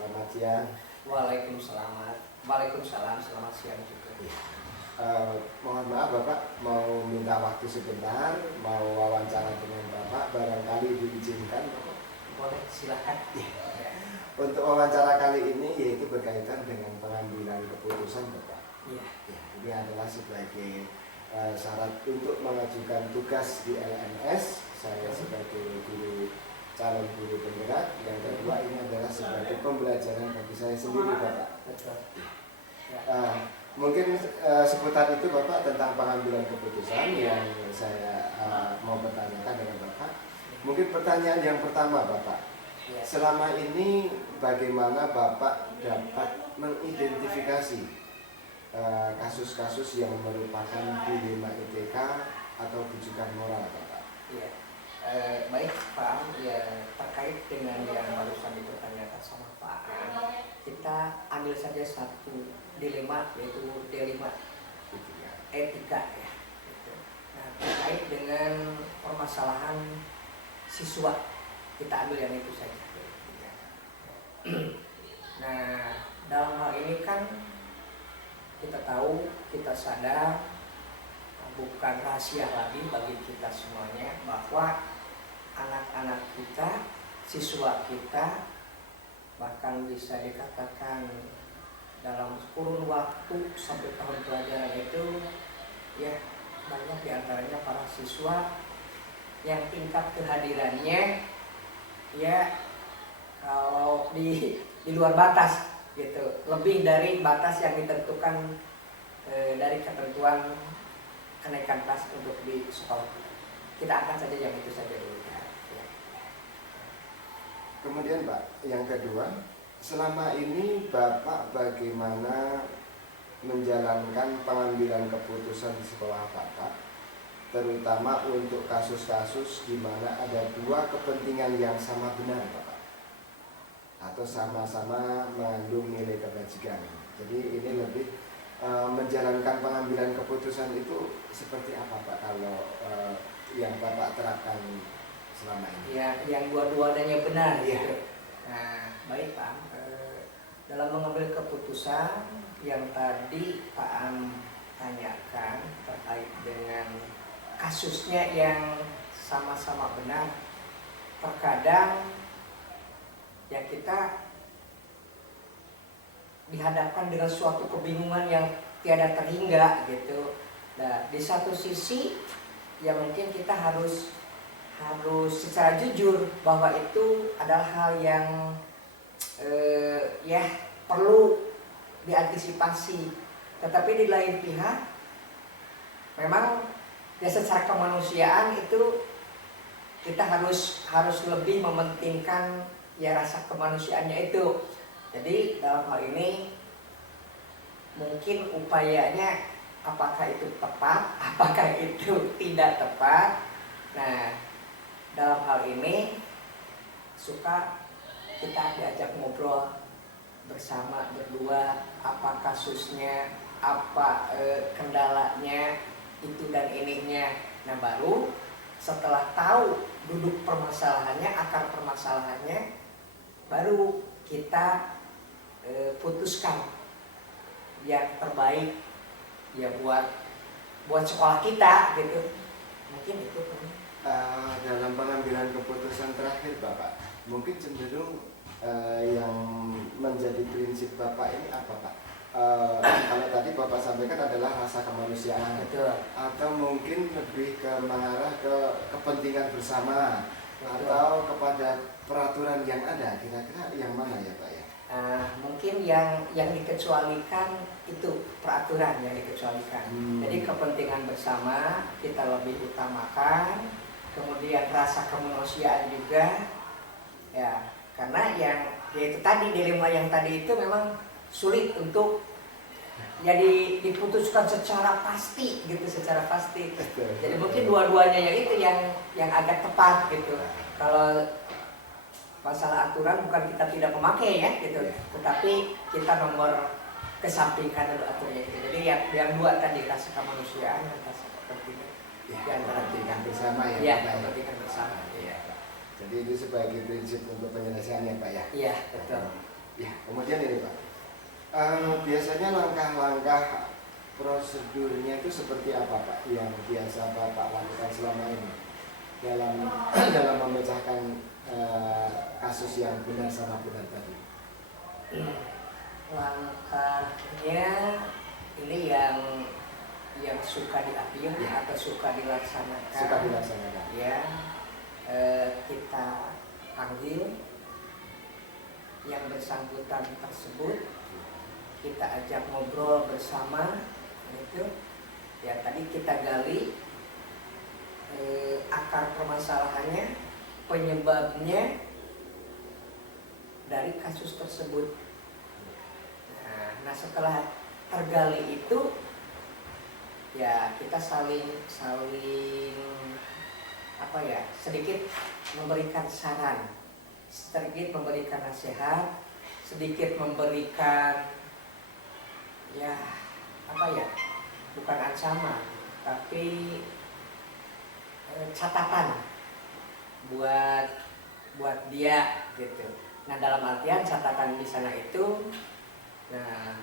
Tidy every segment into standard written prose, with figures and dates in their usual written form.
Selamat siang. Waalaikumsalam. Waalaikumsalam. Selamat siang juga. Ya. Mohon maaf Bapak, mau minta waktu sebentar, mau wawancara dengan Bapak, barangkali diizinkan Bapak. Boleh, silakan. Ya. Untuk wawancara kali ini yaitu berkaitan dengan pengambilan keputusan Bapak. Iya. Ya, ini adalah sebagai syarat untuk mengajukan tugas di LMS. Saya sebagai calon guru penggerak. Yang kedua ini adalah sebagai pembelajaran bagi saya sendiri Bapak. Betul. Ya. Mungkin seputar itu Bapak tentang pengambilan keputusan yang saya mau bertanyakan dengan Bapak. Mungkin pertanyaan yang pertama Bapak, Ya. selama ini bagaimana Bapak dapat mengidentifikasi kasus-kasus yang merupakan dilema etika atau bujukan moral Bapak? Ya. Baik Pak Am, ya terkait dengan yang barusan dipertanyakan sama Pak Am, kita ambil saja satu dilema, yaitu dilema etika ya. Gitu. Nah, terkait dengan permasalahan siswa, kita ambil yang itu saja. Nah, dalam hal ini kan kita tahu, kita sadar, bukan rahasia lagi bagi kita semuanya bahwa anak-anak kita, siswa kita, bahkan bisa dikatakan dalam kurun waktu sampai tahun pelajaran itu ya banyak diantaranya para siswa yang tingkat kehadirannya ya kalau di luar batas gitu, lebih dari batas yang ditentukan dari ketentuan kenaikan kelas untuk di sekolah kita angkat saja yang itu saja dulu ya. Kemudian Pak, yang kedua, selama ini Bapak bagaimana menjalankan pengambilan keputusan di sekolah Bapak, terutama untuk kasus-kasus di mana ada dua kepentingan yang sama benar Bapak, atau sama-sama mengandung nilai kebajikan. Jadi ini lebih menjalankan pengambilan keputusan itu seperti apa Pak kalau yang Bapak terapkan selama ini? Ya, yang dua-duanya benar Ya. gitu. Nah, baik Pak Am, dalam mengambil keputusan yang tadi Pak Am tanyakan terkait dengan kasusnya yang sama-sama benar, terkadang ya kita dihadapkan dengan suatu kebingungan yang tiada terhingga gitu. Nah, di satu sisi ya mungkin kita harus secara jujur bahwa itu adalah hal yang ya perlu diantisipasi. Tetapi di lain pihak memang ya secara kemanusiaan itu kita harus lebih mementingkan ya rasa kemanusiaannya itu. Jadi dalam hal ini mungkin upayanya apakah itu tepat, apakah itu tidak tepat. Nah, dalam hal ini suka kita diajak ngobrol bersama berdua, apa kasusnya, apa kendalanya, itu dan ininya. Nah, baru setelah tahu duduk permasalahannya, akar permasalahannya, baru kita putuskan yang terbaik ya buat sekolah kita gitu. Mungkin itu dalam pengambilan keputusan terakhir Bapak, mungkin cenderung yang menjadi prinsip Bapak ini apa Pak? Kalau tadi Bapak sampaikan adalah rasa kemanusiaan. betul. Atau mungkin lebih ke mengarah ke kepentingan bersama. Betul. Atau kepada peraturan yang ada. Kira-kira yang mana ya Pak ya? Mungkin yang dikecualikan itu peraturan yang dikecualikan. Jadi kepentingan bersama kita lebih utamakan, kemudian rasa kemanusiaan juga, ya karena ya itu tadi dilema yang tadi itu memang sulit untuk jadi diputuskan secara pasti gitu, secara pasti. Jadi mungkin dua-duanya yang itu yang agak tepat gitu. Kalau masalah aturan bukan kita tidak memakai ya gitu, tetapi kita nomor kesampingkan dulu aturannya gitu. Jadi yang dua tadi rasa kemanusiaan dan rasa kepentingan Ya, kepentingan bersama ya, ya, Pak ya. kepentingan bersama. Jadi itu sebagai prinsip untuk penyelesaiannya Pak ya. Iya betul. Ya, kemudian ini Pak, biasanya langkah-langkah prosedurnya itu seperti apa Pak yang biasa Bapak lakukan selama ini dalam dalam memecahkan kasus yang benar sama benar tadi? Langkahnya ini yang suka diambil Ya. atau suka dilaksanakan. Suka dilaksanakan. Ya, kita panggil yang bersangkutan tersebut, kita ajak ngobrol bersama, gitu. Ya, tadi kita gali akar permasalahannya, penyebabnya dari kasus tersebut. Nah, setelah tergali itu, ya kita saling sedikit memberikan saran, sedikit memberikan nasihat, sedikit memberikan bukan ancaman tapi catatan buat dia gitu. Nah, dalam artian catatan di sana itu, nah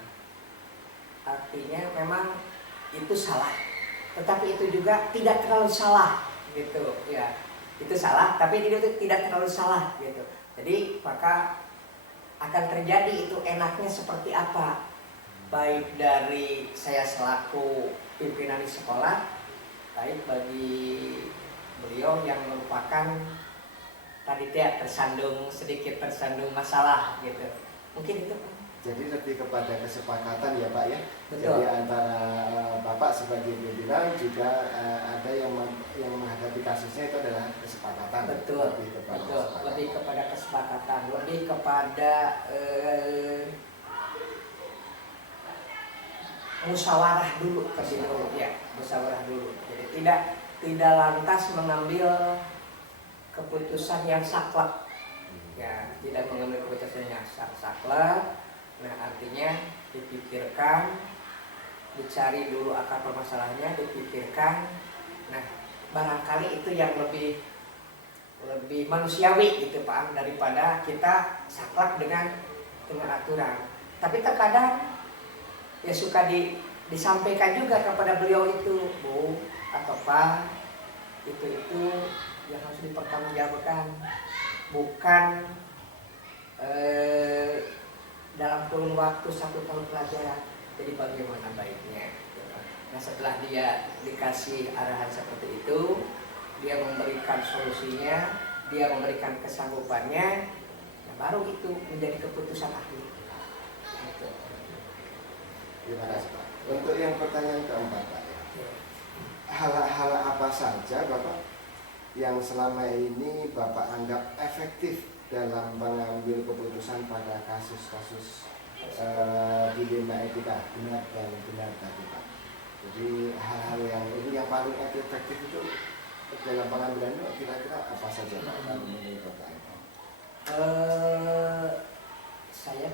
artinya memang itu salah, tetapi itu juga tidak terlalu salah gitu ya. Itu salah tapi itu tidak terlalu salah gitu. Jadi maka akan terjadi itu enaknya seperti apa, baik dari saya selaku pimpinan di sekolah, baik bagi beliau yang merupakan tadi tidak sedikit tersandung masalah gitu. Mungkin itu. Jadi lebih kepada kesepakatan ya Pak ya. Betul. Jadi antara Bapak sebagai pimpinan juga ada yang menghadapi kasusnya itu adalah kesepakatan. Betul. Lebih kepada kesepakatan, lebih kepada musyawarah dulu musyawarah dulu. Jadi tidak lantas mengambil keputusan yang saklek. Ya, tidak mengambil keputusan yang saklek. Nah, artinya dipikirkan, dicari dulu akar permasalahannya, dipikirkan. Nah, barangkali itu yang lebih manusiawi gitu Pak, daripada kita saklek dengan aturan. Tapi terkadang ya suka disampaikan juga kepada beliau itu, Bu atau Pak, itu yang harus dipertanggungjawabkan, bukan dalam kurun waktu 1 tahun pelajaran. Jadi bagaimana baiknya? Nah, setelah dia dikasih arahan seperti itu, dia memberikan solusinya, dia memberikan kesanggupannya, nah baru itu menjadi keputusan akhir. Gitu. Terima kasih Pak. Untuk yang pertanyaan keempat Pak, hal-hal apa saja Bapak yang selama ini Bapak anggap efektif dalam mengambil keputusan pada kasus-kasus dilema etika benar dan benar tadi Pak? Jadi hal-hal yang paling efektif itu dalam pengambilan itu kira-kira apa saja Pak menurut Bapak? Saya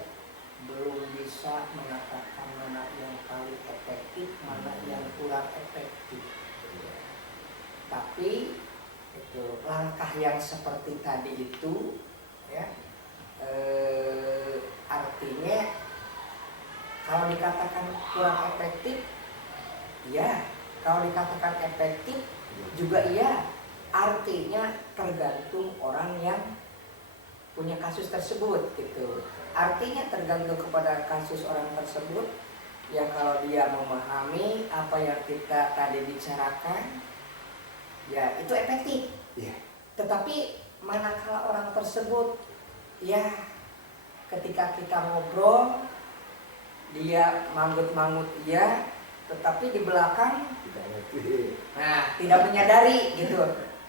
belum bisa mengatakan mana yang paling efektif, mana yang kurang efektif. Tapi itu langkah yang seperti tadi itu, ya, artinya kalau dikatakan kurang efektif, ya. Kalau dikatakan efektif juga iya. Artinya tergantung orang yang punya kasus tersebut gitu. Artinya tergantung kepada kasus orang tersebut. Ya, kalau dia memahami apa yang kita tadi bicarakan, ya itu efektif. Yeah. Tetapi manakala orang tersebut, ya ketika kita ngobrol, dia manggut-manggut iya, tetapi di belakang tidak menyadari gitu.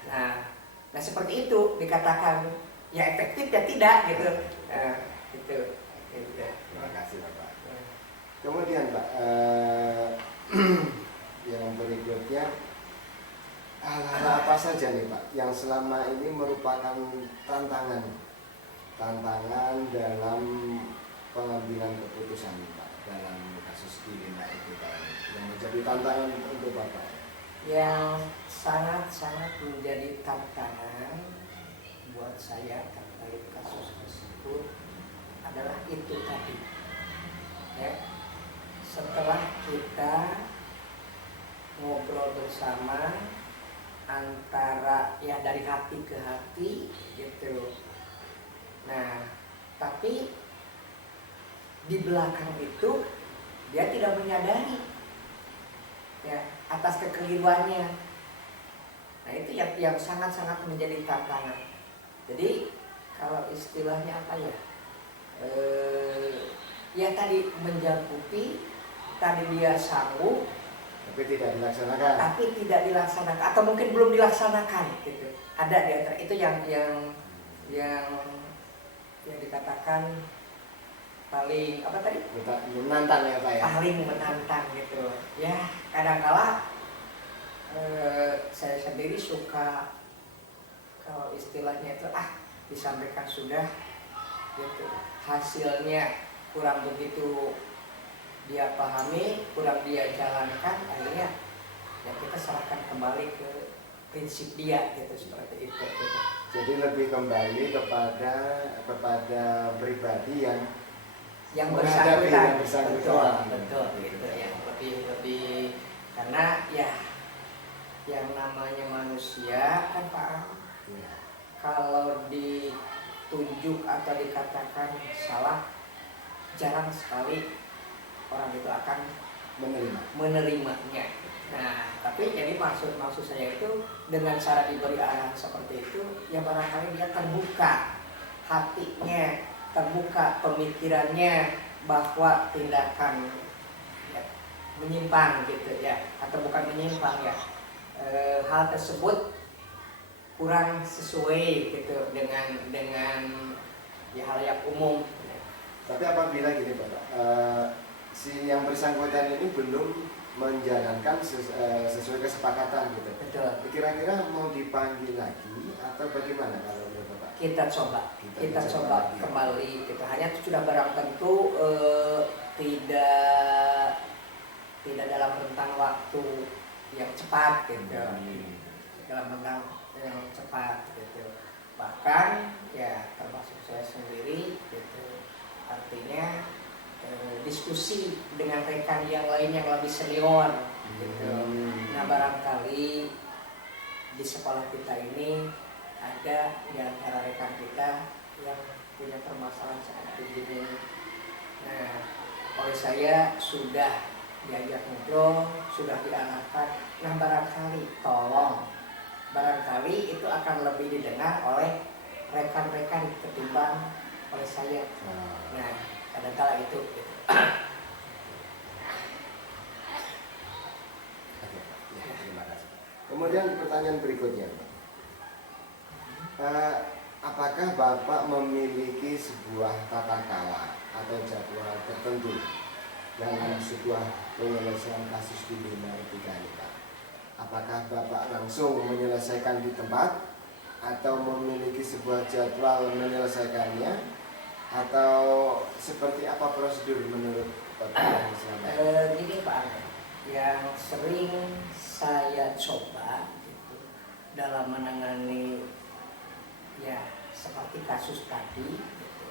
Nah seperti itu dikatakan ya efektif ya tidak gitu. Gitu. Terima kasih Bapak. Kemudian Pak, yang berikutnya, hal-hal apa saja nih Pak yang selama ini merupakan tantangan dalam pengambilan keputusan Pak dalam kasus dilema etika yang menjadi tantangan untuk Bapak? Yang sangat-sangat menjadi tantangan buat saya terkait kasus tersebut adalah itu tadi ya, setelah kita ngobrol bersama antara ya dari hati ke hati gitu. Nah tapi di belakang itu dia tidak menyadari ya atas kekeliruannya. Nah itu yang sangat-sangat menjadi tantangan. Jadi kalau istilahnya apa ya, ya tadi menjangkuti, tadi dia sanggup tapi tidak dilaksanakan, atau mungkin belum dilaksanakan gitu. Ada di antara itu yang dikatakan paling apa tadi? Menantang ya Pak ya. Paling menantang gitu. Ya kadang-kala saya sendiri suka kalau istilahnya itu disampaikan sudah gitu, hasilnya kurang begitu dia pahami, kurang dia jalankan, akhirnya ya kita serahkan kembali ke prinsip dia gitu, seperti itu gitu. Jadi lebih kembali kepada pribadi yang bersangkutan. Betul gitu ya, lebih karena ya yang namanya manusia kan Pak, ya. Kalau ditunjuk atau dikatakan salah, jarang sekali orang itu akan menerimanya. Nah, tapi jadi maksud saya itu dengan cara diberi arahan seperti itu, ya barangkali dia terbuka hatinya, terbuka pemikirannya bahwa tindakan ya, menyimpang gitu ya, atau bukan menyimpang ya, hal tersebut kurang sesuai gitu dengan ya hal yang umum. Tapi apabila gini Bapak, si yang bersangkutan ini belum menjalankan sesuai kesepakatan gitu. Betul. Kira-kira mau dipanggil lagi atau bagaimana kalau menurut Bapak? Kita coba kembali gitu. Hanya sudah barang tentu tidak dalam rentang waktu yang cepat gitu. Dalam rentang yang cepat gitu. Bahkan ya termasuk saya sendiri gitu. Artinya diskusi dengan rekan yang lain yang lebih senior gitu. Nah barangkali di sekolah kita ini ada di antara rekan kita yang punya permasalahan seperti ini. Nah oleh saya sudah diajak ngobrol, sudah diarahkan. Nah barangkali itu akan lebih didengar oleh rekan-rekan ketimbang oleh saya. Nah kadang-kala itu gitu. Oke, ya, terima kasih. Kemudian pertanyaan berikutnya, apakah Bapak memiliki sebuah tata cara atau jadwal tertentu dalam sebuah penyelesaian kasus di bidang etika ini, Pak? Apakah Bapak langsung menyelesaikan di tempat atau memiliki sebuah jadwal menyelesaikannya? Atau seperti apa prosedur menurut Bapak yang selama ini? Gini Pak, yang sering saya coba gitu, dalam menangani ya seperti kasus tadi gitu,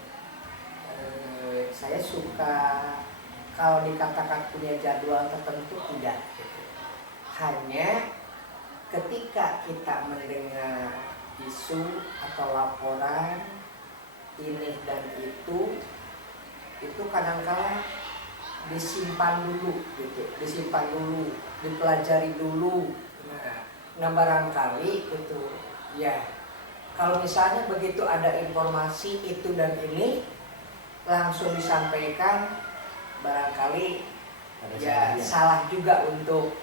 saya suka kalau dikatakan punya jadwal tertentu tidak gitu. Hanya ketika kita mendengar isu atau laporan ini dan itu kadang-kala disimpan dulu gitu, dipelajari dulu. Nah barangkali itu ya kalau misalnya begitu ada informasi itu dan ini langsung disampaikan, barangkali ya salah juga untuk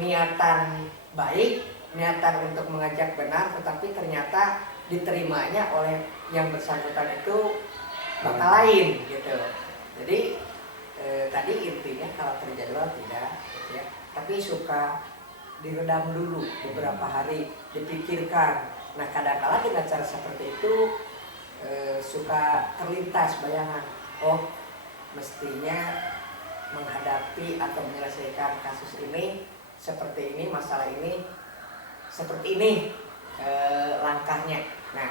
niatan baik, niatan untuk mengajak benar, tetapi ternyata diterimanya oleh yang bersangkutan itu bakal lain gitu. Jadi tadi intinya kalau terjadwal tidak gitu ya, tapi suka diredam dulu beberapa hari, dipikirkan. Nah kadang-kala dengan cara seperti itu suka terlintas bayangan, oh mestinya menghadapi atau menyelesaikan kasus ini seperti ini, masalah ini seperti ini langkahnya. Nah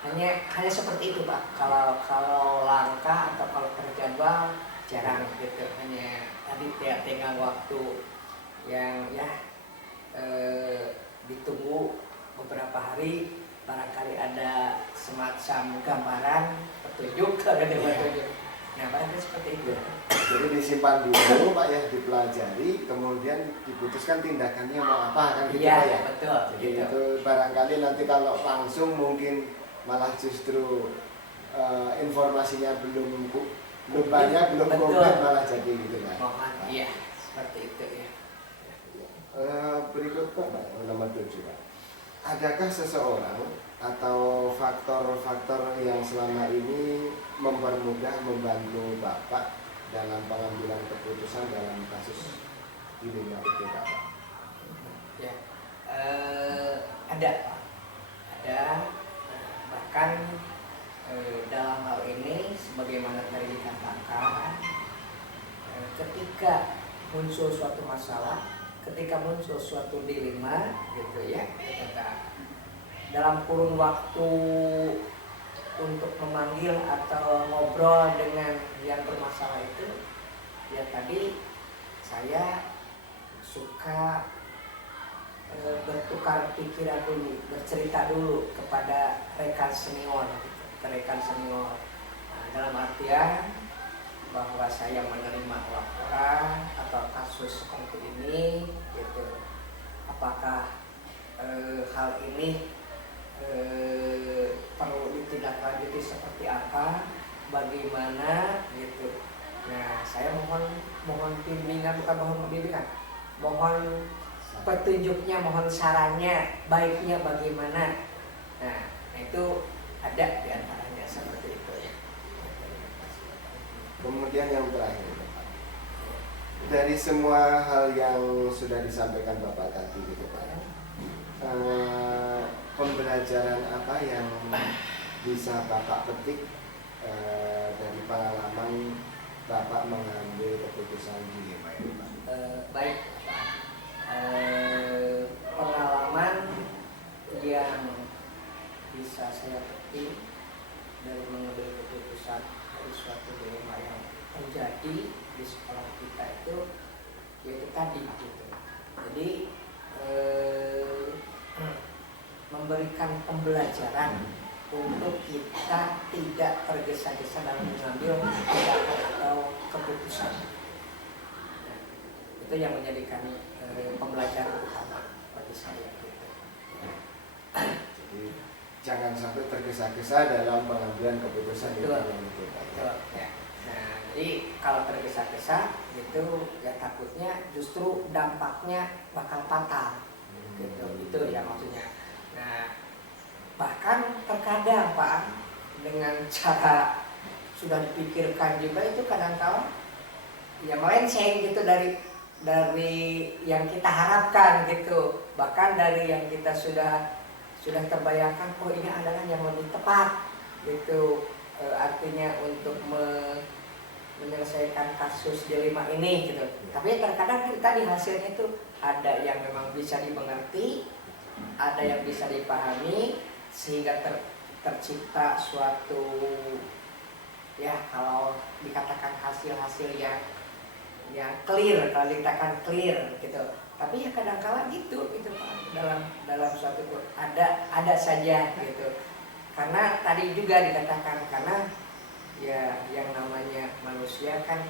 hanya seperti itu Pak. Kalau langkah atau kalau terjadwal jarang gitu, hanya tadi tengah waktu yang ya ditunggu beberapa hari, barangkali ada semacam gambaran petunjuk kalau ada petunjuk. Nah barangkali seperti itu. Jadi disimpan dulu Pak ya, dipelajari, kemudian diputuskan tindakannya mau apa kan gitu Iya, Pak ya. betul. Jadi Gitu. itu barangkali nanti kalau langsung mungkin malah justru informasinya belum banyak, belum Betul. komplit malah jadi gitu kan. Mohon, iya seperti itu ya. Berikut Pak, nomor 7 Pak. Adakah seseorang atau faktor-faktor yang selama ini mempermudah membantu Bapak dalam pengambilan keputusan dalam kasus dilema itu Pak? Ya, ada Pak. Ada, bahkan dalam hal ini sebagaimana tadi dikatakan, ketika muncul suatu masalah, ketika muncul suatu dilema gitu ya, ketika dalam kurun waktu untuk memanggil atau ngobrol dengan yang bermasalah itu, ya tadi saya suka bertukar pikiran dulu, bercerita dulu kepada rekan senior, ke rekan senior. Nah, dalam artian bahwa saya menerima laporan atau kasus seperti ini, gitu. Apakah hal ini perlu ditindaklanjuti seperti apa, bagaimana, gitu. Nah, saya mohon bimbingan, bukan mohon bimbingan, mohon petunjuknya, mohon sarannya, baiknya bagaimana. Nah, itu ada di antaranya seperti itu ya. Kemudian yang terakhir Pak, dari semua hal yang sudah disampaikan Bapak tadi gitu Pak, pembelajaran apa yang bisa Bapak petik dari pengalaman Bapak mengambil keputusan dilema ini Pak? Baik Pak. Pengalaman yang bisa saya petik dari mengambil keputusan dari suatu dilema yang terjadi di sekolah kita itu, yaitu tadi gitu. Jadi memberikan pembelajaran untuk kita tidak tergesa-gesa dalam mengambil tindakan atau keputusan. Nah, itu yang menjadikan pembelajaran utama bagi saya. Gitu. Jadi jangan sampai tergesa-gesa dalam pengambilan keputusan itu. Betul. Ya. Nah, jadi kalau tergesa-gesa gitu, ya takutnya justru dampaknya bakal fatal. Gitu. Itu ya maksudnya. Nah, bahkan terkadang Pak, dengan cara sudah dipikirkan juga itu kadang-kala ya melenceng gitu dari yang kita harapkan gitu, bahkan dari yang kita sudah terbayangkan, oh ini adalah yang lebih tepat gitu, artinya untuk menyelesaikan kasus dilema ini gitu. Tapi terkadang tadi hasilnya itu ada yang memang bisa dimengerti, ada yang bisa dipahami, sehingga tercipta suatu, ya kalau dikatakan hasil-hasil yang clear, kalau dikatakan clear gitu. Tapi ya kadang-kala gitu Pak, dalam suatu ada saja gitu. Karena tadi juga dikatakan, karena ya yang namanya manusia kan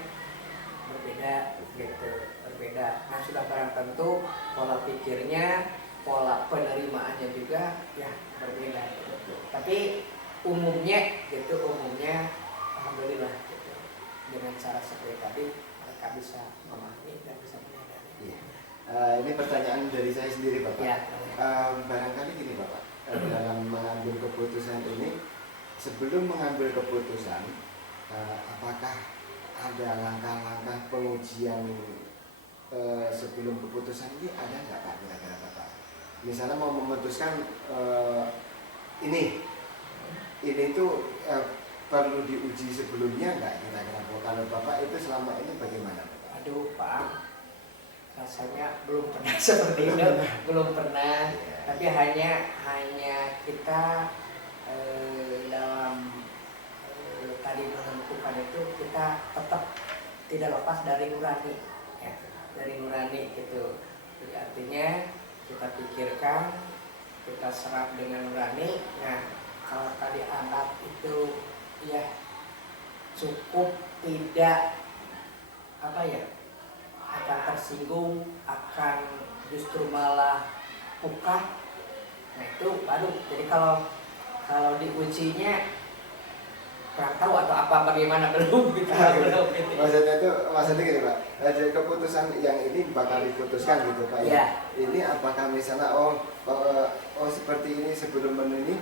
berbeda gitu, berbeda. Nah, sudah barang tentu pola pikirnya, pola penerimaannya juga ya berbeda gitu. Tapi umumnya alhamdulillah gitu, dengan cara seperti tadi mereka bisa memahami dan bisa menyadari. Iya. Ini pertanyaan dari saya sendiri Bapak. Ya. Barangkali gini Bapak, dalam mengambil keputusan ini, sebelum mengambil keputusan, apakah ada langkah-langkah pengujian sebelum keputusan ini, ada nggak Pak kira-kira Bapak? Misalnya mau memutuskan ini tuh perlu diuji sebelumnya nggak kira-kira? Kalau Bapak itu selama ini bagaimana Bapak? Aduh Pak, rasanya belum pernah seperti itu, belum pernah. Tapi hanya kita dalam tadi menentukan itu kita tetap tidak lepas dari nurani, ya, dari nurani gitu. Jadi artinya kita pikirkan, kita serap dengan nurani. Nah, kalau tadi anak itu ya cukup tidak apa ya, akan tersinggung, akan justru malah pukah. Nah itu baru. Jadi kalau diujinya kurang tahu atau apa bagaimana belum gitu. Belum gitu. Maksudnya gini Pak, jadi keputusan yang ini bakal diputuskan gitu Pak ya. Ya. Ini apakah misalnya seperti ini sebelum ini,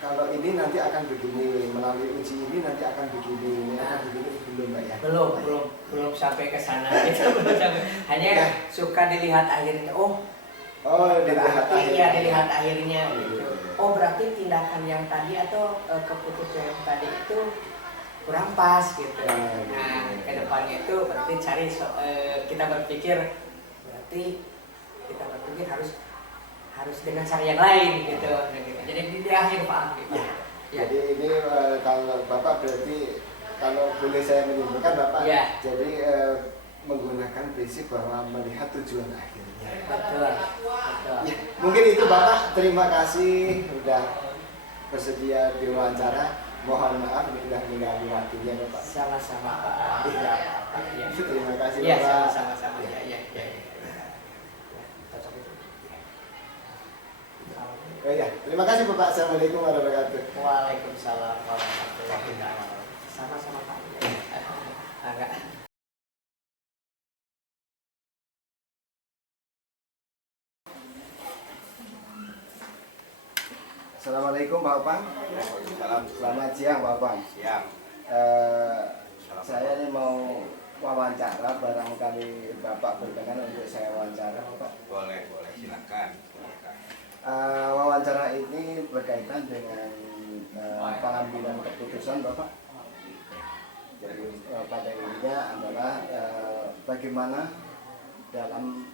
kalau ini nanti akan begini, melalui uji ini nanti akan begini, akan begini, belum Pak ya? Belum sampai ke sana gitu. Hanya ya. Suka dilihat akhirnya. Dilihat akhirnya. Iya, dilihat akhirnya gitu. Oh, berarti tindakan yang tadi atau keputusan yang tadi itu kurang pas gitu. Nah, ke depannya itu berarti kita berpikir harus dengan cara yang lain gitu. Jadi di akhir Pak gitu. Ya. Jadi ini kalau Bapak berarti, kalau boleh saya menyimpulkan Bapak, jadi menggunakan prinsip bahwa melihat tujuan akhirnya. Betul. Ya, mungkin itu Bapak, terima kasih sudah bersedia diwawancara. Mohon maaf sudah mengganggu waktunya Bapak. Sama-sama Pak. Terima kasih Bapak. Bapak. Sama-sama. Terima kasih Bapak. Assalamualaikum warahmatullahi wabarakatuh. Waalaikumsalam warahmatullahi wabarakatuh. Sama-sama Pak. Agak. Assalamualaikum Bapak. Selamat siang Bapak. Siang. Saya ini mau wawancara, barangkali Bapak berkenan untuk saya wawancara Bapak. Boleh, silakan. Wawancara ini berkaitan dengan pengambilan keputusan Bapak. Jadi pada intinya adalah bagaimana dalam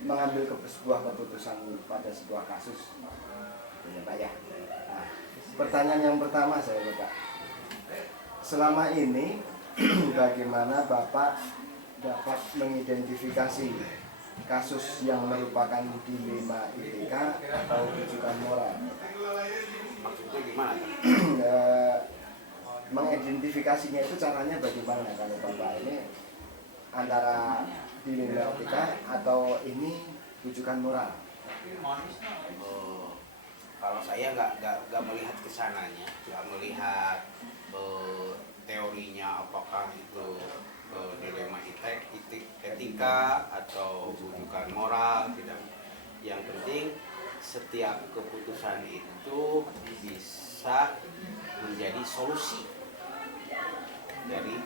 mengambil sebuah keputusan pada sebuah kasus. Ya, Pak ya. Nah, pertanyaan yang pertama saya Bapak, selama ini bagaimana Bapak dapat mengidentifikasi kasus yang merupakan dilema etika atau rujukan moral? Maksudnya gimana? Mengidentifikasinya itu caranya bagaimana kalau Bapak ini antara dilema etika atau ini rujukan moral? Kalau saya nggak melihat kesananya, nggak melihat teorinya apakah itu dilema etika atau rujukan moral, tidak. Yang penting setiap keputusan itu bisa menjadi solusi dari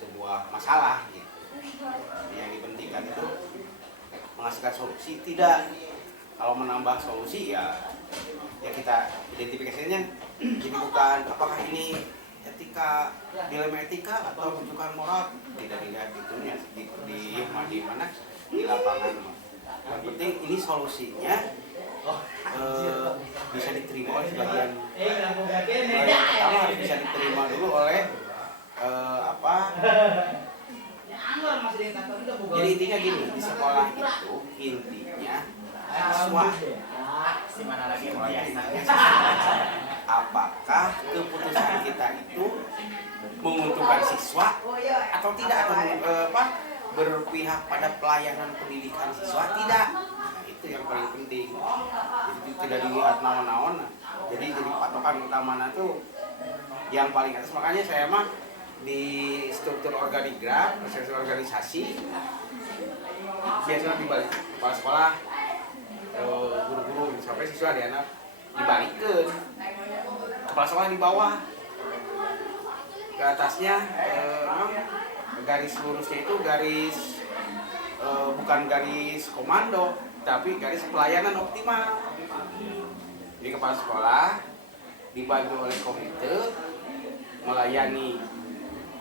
sebuah masalah gitu. Yang dipentingkan itu menghasilkan solusi, tidak. Kalau menambah solusi ya kita identifikasinya jadi bukan apakah ini dilema etika atau rujukan moral, tidak dilihat itunya di mana di lapangan. Yang penting ini solusinya bisa diterima oleh sebagian. Yang pertama harus bisa diterima dulu oleh jadi intinya gini, di sekolah itu intinya siswa. Apakah keputusan kita itu menguntungkan siswa atau tidak, atau berpihak pada pelayanan pendidikan siswa, tidak. Nah, itu yang paling penting. Jadi tidak dilihat naon-naon. Jadi patokan utamanya itu yang paling atas. Makanya saya mah di struktur organigram, struktur organisasi biasanya dibalik kepala sekolah, guru-guru sampai siswa di anak dibalikkan, kepala sekolah di bawah, ke atasnya garis lurusnya itu garis bukan garis komando tapi garis pelayanan optimal. Jadi kepala sekolah dibantu oleh komite melayani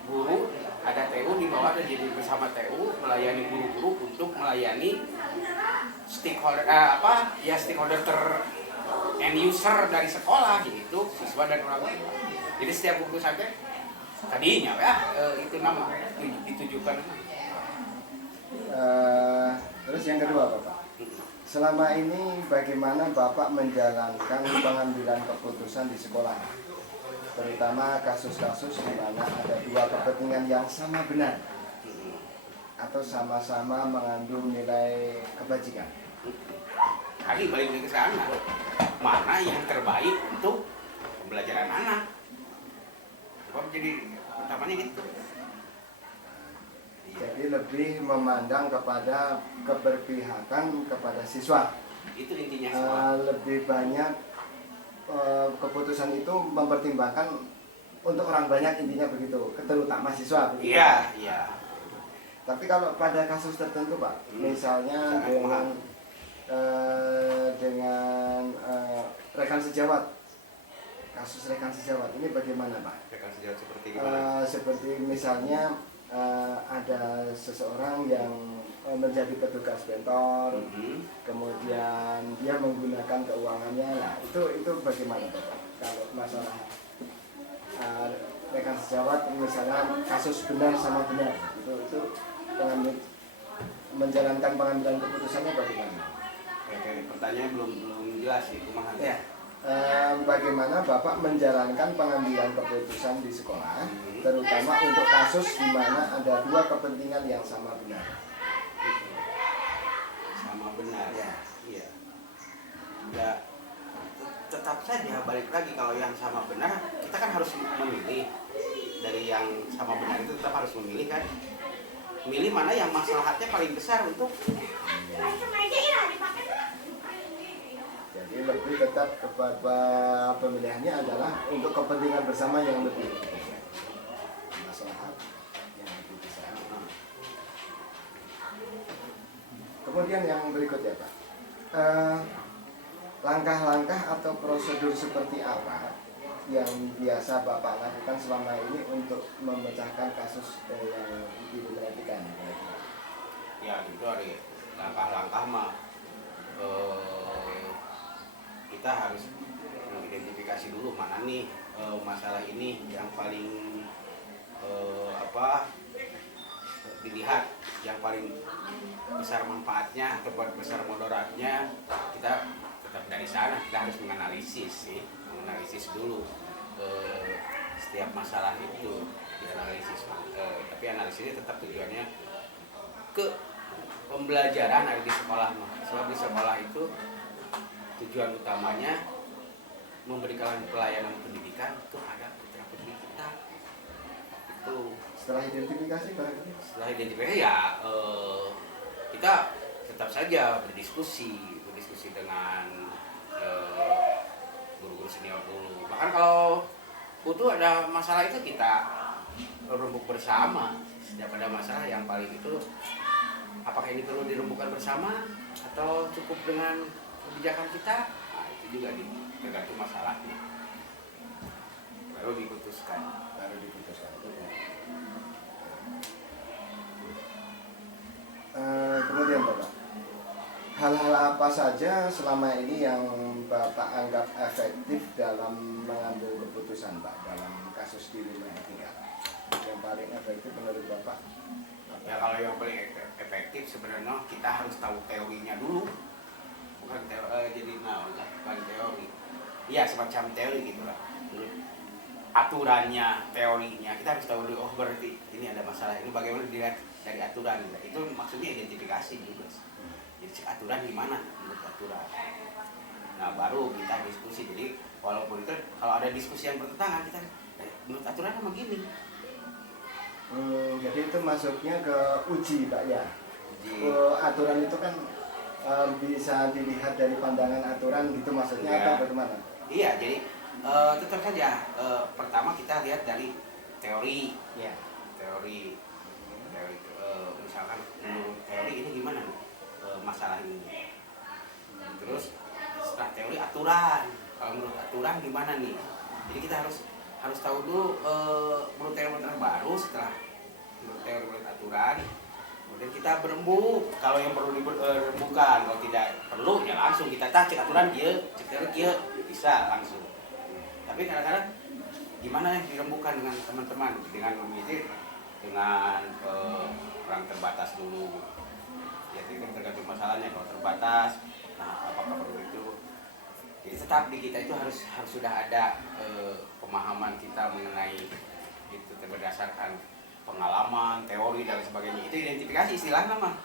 guru, ada TU di bawah, ada jadi bersama TU melayani guru-guru untuk melayani stakeholder stakeholder end user dari sekolah, yaitu siswa dan orang tua. Jadi setiap keputusan tadinya ya itu nama ditujukan. Terus yang kedua Bapak, selama ini bagaimana Bapak menjalankan pengambilan keputusan di sekolah, terutama kasus-kasus di mana ada dua kepentingan yang sama benar atau sama-sama mengandung nilai kebajikan? Tadi balik lagi ke sana, mana yang terbaik untuk pembelajaran anak? Sebab jadi utamanya gitu. Jadi lebih memandang kepada keberpihakan kepada siswa. Itu intinya semua. Lebih banyak keputusan itu mempertimbangkan untuk orang banyak, intinya begitu, terutama siswa. Begitu. Iya, iya. Tapi kalau pada kasus tertentu Pak, misalnya dengan rekan sejawat, kasus rekan sejawat ini bagaimana Pak? Rekan sejawat seperti gimana? Seperti misalnya ada seseorang yang menjadi petugas bentor, kemudian dia menggunakan keuangannya, nah itu bagaimana Bapak? Kalau masalah rekan sejawat, misalnya kasus benar sama benar, itu menjalankan pengambilan keputusannya bagaimana? Oke, pertanyaan belum jelas sih, kumaha. Ya. Bagaimana Bapak menjalankan pengambilan keputusan di sekolah, terutama untuk kasus di mana ada dua kepentingan yang sama benar. Sama benar ya. Iya. Ya, tetap saja balik lagi, kalau yang sama benar kita kan harus memilih. Dari yang sama benar itu tetap harus memilih kan. Milih mana yang maslahatnya paling besar untuk. Jadi lebih tetap kepada pemilihannya adalah untuk kepentingan bersama yang lebih maslahat yang lebih besar. Kemudian yang berikutnya Pak, langkah-langkah atau prosedur seperti apa yang biasa Bapak lakukan selama ini untuk memecahkan kasus yang diperhatikan? Ya itu ada langkah-langkah mah. Kita harus mengidentifikasi dulu mana nih masalah ini yang paling dilihat, yang paling besar manfaatnya atau besar mudaratnya. Kita tetap dari sana kita harus menganalisis dulu setiap masalah itu dianalisis. Tapi analisisnya tetap tujuannya ke pembelajaran ada di sekolah mah. Sebab di sekolah itu tujuan utamanya memberikan pelayanan pendidikan kepada putra-putri kita. Itu Setelah identifikasi barangkali? setelah identifikasi ya kita tetap saja berdiskusi dengan guru-guru senior dulu. Bahkan kalau butuh ada masalah itu kita rembuk bersama. Setiap ada masalah yang paling itu, apakah ini perlu dirembukkan bersama atau cukup dengan kebijakan kita? Nah, itu juga tergantung masalahnya. Baru diputuskan. Kemudian Bapak, hal-hal apa saja selama ini yang Bapak anggap efektif dalam mengambil keputusan Pak dalam kasus di wilayah tingkat? Yang paling efektif menurut Bapak? Ya kalau yang paling efektif sebenarnya kita harus tahu teorinya dulu, bukan bukan teori. Iya semacam teori gitulah. Aturannya, teorinya kita harus tahu dulu. Oh berarti ini ada masalah ini, bagaimana dilihat dari aturan. Itu maksudnya identifikasi juga. Jadi aturan gimana menurut aturan. Nah baru kita diskusi. Jadi walaupun itu kalau ada diskusi yang bertentangan kita menurut aturan sama gini. Jadi itu masuknya ke uji Pak ya. Aturan itu kan bisa dilihat dari pandangan aturan gitu maksudnya ya. Atau bagaimana? Iya jadi tetap saja pertama kita lihat dari teori. Ya. Teori misalkan menurut teori ini gimana nih masalah ini. Terus setelah teori aturan, kalau menurut aturan gimana nih. Jadi kita harus tahu dulu menurut teori baru. Setelah menurut teori menurut aturan, kemudian kita kita berembuk kalau yang perlu dirembukan, kalau tidak perlu ya langsung kita cek aturan dia bisa langsung. Tapi kadang-kadang gimana yang dirembukan dengan teman-teman dengan memilih dengan orang terbatas dulu ya, itu tergantung masalahnya. Kalau terbatas, nah apakah perlu itu. Jadi tetap di kita itu harus sudah ada pemahaman kita mengenai itu berdasarkan pengalaman, teori dan sebagainya. Itu identifikasi istilahnya mah.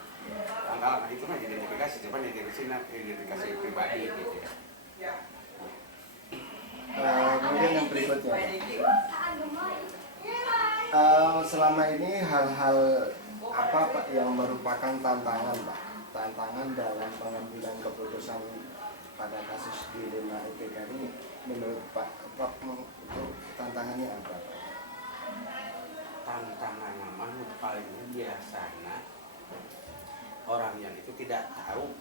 Kalau itu mah identifikasi, cuma identifikasi pribadi gitu ya. Kemudian yang berikutnya, selama ini hal-hal apa Pak yang merupakan tantangan Pak? Tantangan dalam pengambilan keputusan pada kasus di Lima IPK ini menurut Pak itu tantangannya apa Pak? Tantangan memang paling biasanya orang yang itu tidak tahu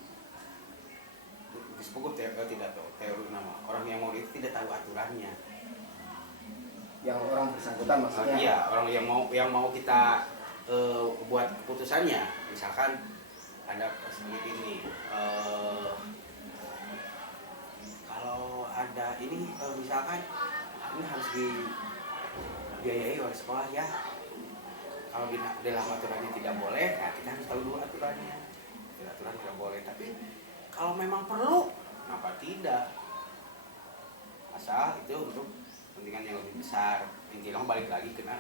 disebut tidak tahu teori nama orang yang mau itu tidak tahu aturannya. Yang orang bersangkutan maksudnya? Iya, orang yang mau kita buat keputusannya. Misalkan ada seperti ini, kalau ada ini misalkan ini harus dibiayai oleh sekolah ya. Kalau di dalam aturannya tidak boleh, nah kita harus tahu dulu aturannya. Aturan tidak boleh, tapi kalau memang perlu, kenapa tidak? Asal itu untuk kepentingan yang lebih besar. Intinya balik lagi kena.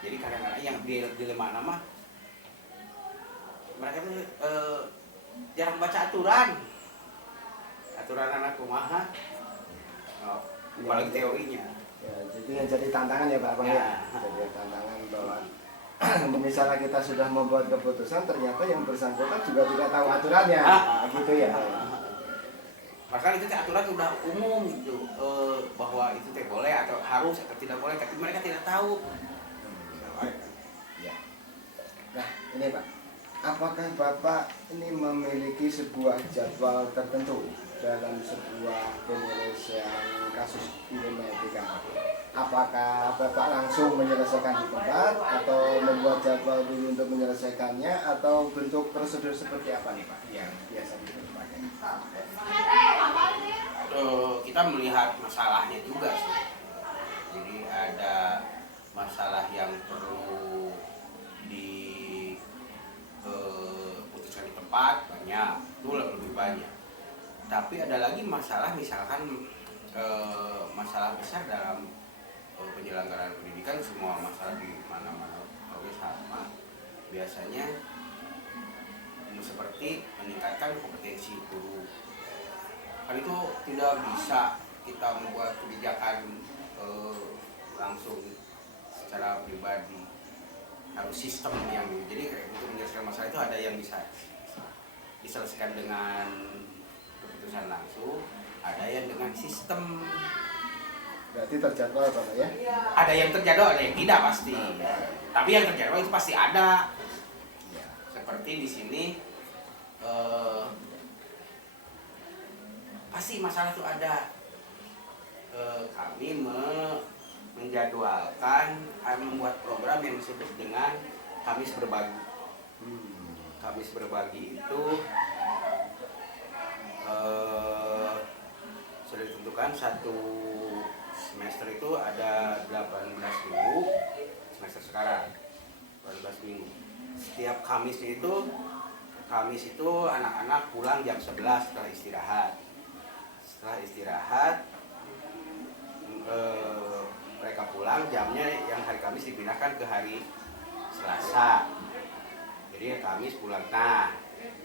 Jadi kadang-kadang yang dilema nama mereka tuh jarang baca aturan anak kumaha, apalagi teorinya. Ya, jadi yang jadi tantangan ya Pak ya. Jadi tantangan bahwa misalnya kita sudah membuat keputusan ternyata yang bersangkutan juga tidak tahu aturannya, gitu ya. Bahkan itu aturan sudah umum gitu, bahwa itu boleh atau harus atau tidak boleh, tapi mereka tidak tahu. Ya. Nah ini Pak, apakah Bapak ini memiliki sebuah jadwal tertentu dalam sebuah penyelesaian kasus Lima IPK? Apakah Bapak langsung menyelesaikan di tempat atau membuat jadwal dulu untuk menyelesaikannya atau bentuk prosedur seperti apa nih Pak yang biasa dipakai? Kita melihat masalahnya juga sih. Jadi ada masalah yang perlu diputuskan di tempat banyak, itu lebih banyak. Tapi ada lagi masalah misalkan masalah besar dalam penyelenggaraan pendidikan, semua masalah di mana-mana sama. Biasanya seperti meningkatkan kompetensi guru. Kan itu tidak bisa kita membuat kebijakan langsung secara pribadi, harus sistem yang jadi untuk menyelesaikan masalah itu ada yang bisa diselesaikan dengan keputusan langsung, ada yang dengan sistem. Berarti terjadwal Pak ya? Ada yang terjadwal, ada yang tidak pasti. Tapi yang terjadwal itu pasti ada. Seperti di sini pasti masalah itu ada. Kami menjadwalkan, membuat program yang disebut dengan Kamis Berbagi. Kamis Berbagi itu sudah ditentukan satu semester itu ada 18 minggu, semester sekarang 18 minggu. Setiap Kamis itu anak-anak pulang jam 11 setelah istirahat. Setelah istirahat mereka pulang, jamnya yang hari Kamis dipindahkan ke hari Selasa. Jadi Kamis pulang. Nah,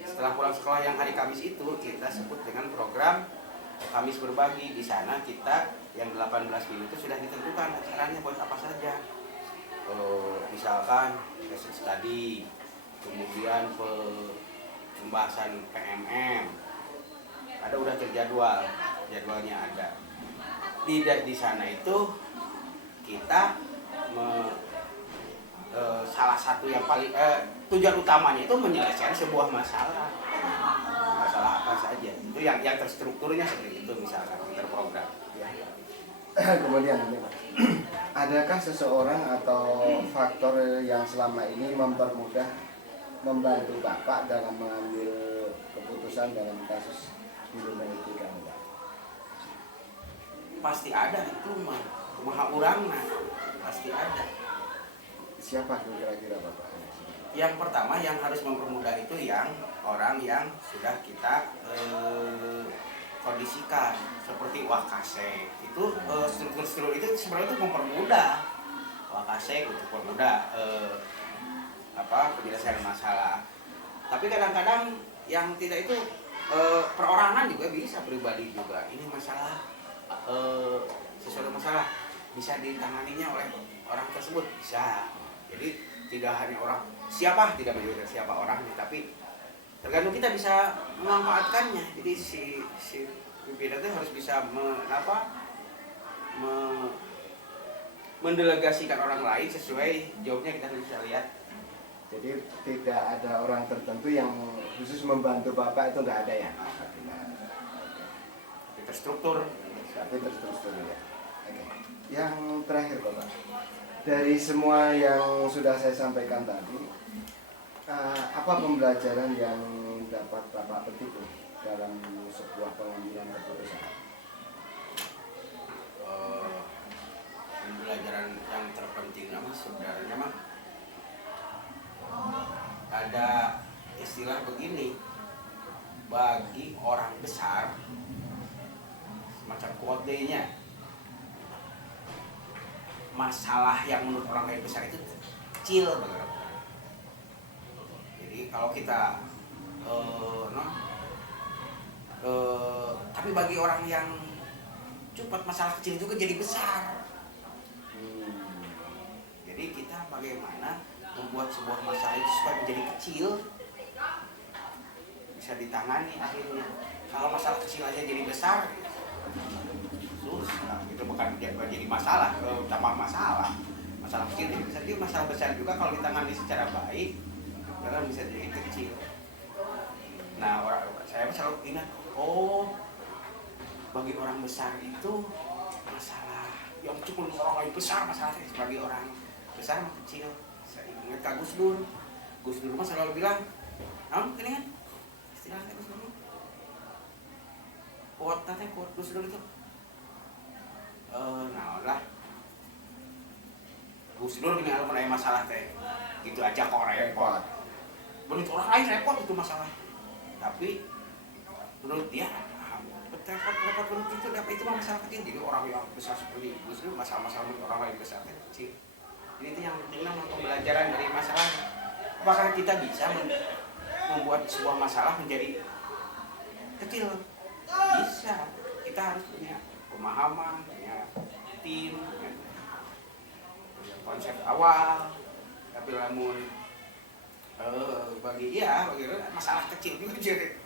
setelah pulang sekolah yang hari Kamis itu kita sebut dengan program Kamis Berbagi. Di sana kita yang 18 minggu itu sudah ditentukan acaranya buat apa saja. Misalkan lesson study, kemudian pembahasan PMM. Ada udah terjadwal, jadwalnya ada. Di sana itu kita salah satu yang paling tujuan utamanya itu menyelesaikan sebuah masalah apa saja. Itu yang terstrukturnya seperti itu, misalkan terprogram. Kemudian ini Pak, adakah seseorang atau faktor yang selama ini membantu Bapak dalam mengambil keputusan dalam kasus hidrometrica, Pak? Pasti ada itu mah, kumaha urangna pasti ada. Siapa tuh kira-kira Bapak? Yang pertama yang harus mempermudah itu yang orang yang sudah kita kondisikan seperti wakasek itu, struktur-struktur itu sebenarnya itu mempermudah wakasek untuk mempermudah penyelesaian masalah. Tapi kadang-kadang yang tidak itu perorangan juga bisa, pribadi juga. Ini masalah sesuatu masalah bisa ditanganinya oleh orang tersebut, bisa. Jadi tidak hanya orang siapa, tidak menunjukkan siapa orang, tapi tergantung kita bisa memanfaatkannya. Jadi si pimpinan itu harus bisa mendelegasikan orang lain sesuai jobnya, kita harus bisa lihat. Jadi tidak ada orang tertentu yang khusus membantu Bapak, itu nggak ada ya? Tapi terstruktur. Tapi terstruktur ya. Oke. Yang terakhir Bapak, dari semua yang sudah saya sampaikan tadi, apa pembelajaran yang dapat Bapak petik dalam sebuah pengambilan keputusan? Pembelajaran yang terpenting sebenarnya mah ada istilah begini, bagi orang besar semacam kodenya, masalah yang menurut orang lain besar itu kecil banget. Jadi kalau kita tapi bagi orang yang cepat masalah kecil juga jadi besar. Jadi kita bagaimana membuat sebuah masalah itu supaya menjadi kecil, bisa ditangani akhirnya. Kalau masalah kecil aja jadi besar, susah. Itu bukan jadi masalah, tambah masalah. Masalah kecil jadi besar, jadi masalah besar juga kalau ditangani secara baik, karena bisa jadi kecil. Nah, saya selalu ingat, bagi orang besar itu masalah yang cukup orang lain besar, masalahnya sebagai orang besar mah kecil. Saya ingat Kak Gus Dur mah selalu bilang, ini kan istilahnya Gus Dur, quote Gus Dur itu, Gus Dur gini kalau mengenai masalah teh, gitu aja kok repot. Menurut orang lain repot itu masalah, tapi menurut dia repot menurut itu masalah kecil. Jadi orang yang besar seperti Gus Dur, masalah-masalah menurut orang lain besar kecil. Jadi itu yang penting pembelajaran dari masalah. Apakah kita bisa membuat sebuah masalah menjadi kecil? Bisa. Kita harus punya pemahaman, punya tim, punya konsep awal. Tapi namun bagi masalah kecil itu jadi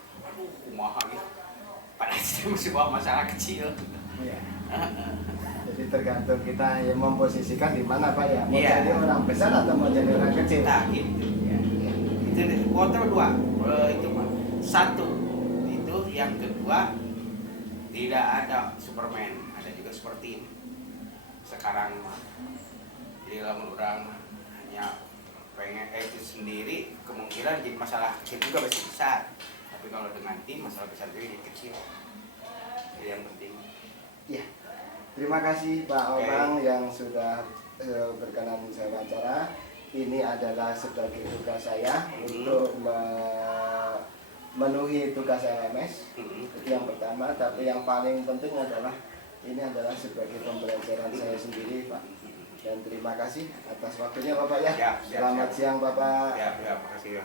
kumaha ya. Padahal itu sebuah masalah kecil. Ya. Jadi tergantung kita yang memposisikan di mana Pak ya, mau Iya. jadi orang besar atau mau jadi orang kecil. Nah, gitu. Ya. Itu kuota dua, itu Pak. Satu, itu yang kedua tidak ada Superman, ada juga seperti ini. Sekarang jadi lamun orang hanya pengen itu sendiri, kemungkinan jadi masalah kecil juga masih besar. Tapi kalau dengan tim masalah besar juga jadi kecil. Jadi yang penting. Iya. Terima kasih Pak Obang yang sudah berkenan saya wawancara. Ini adalah sebagai tugas saya untuk memenuhi tugas LMS. Itu yang pertama, tapi yang paling penting adalah ini adalah sebagai pembelajaran saya sendiri Pak. Dan terima kasih atas waktunya Bapak ya. Siap, Selamat siang Bapak. Ya, terima kasih.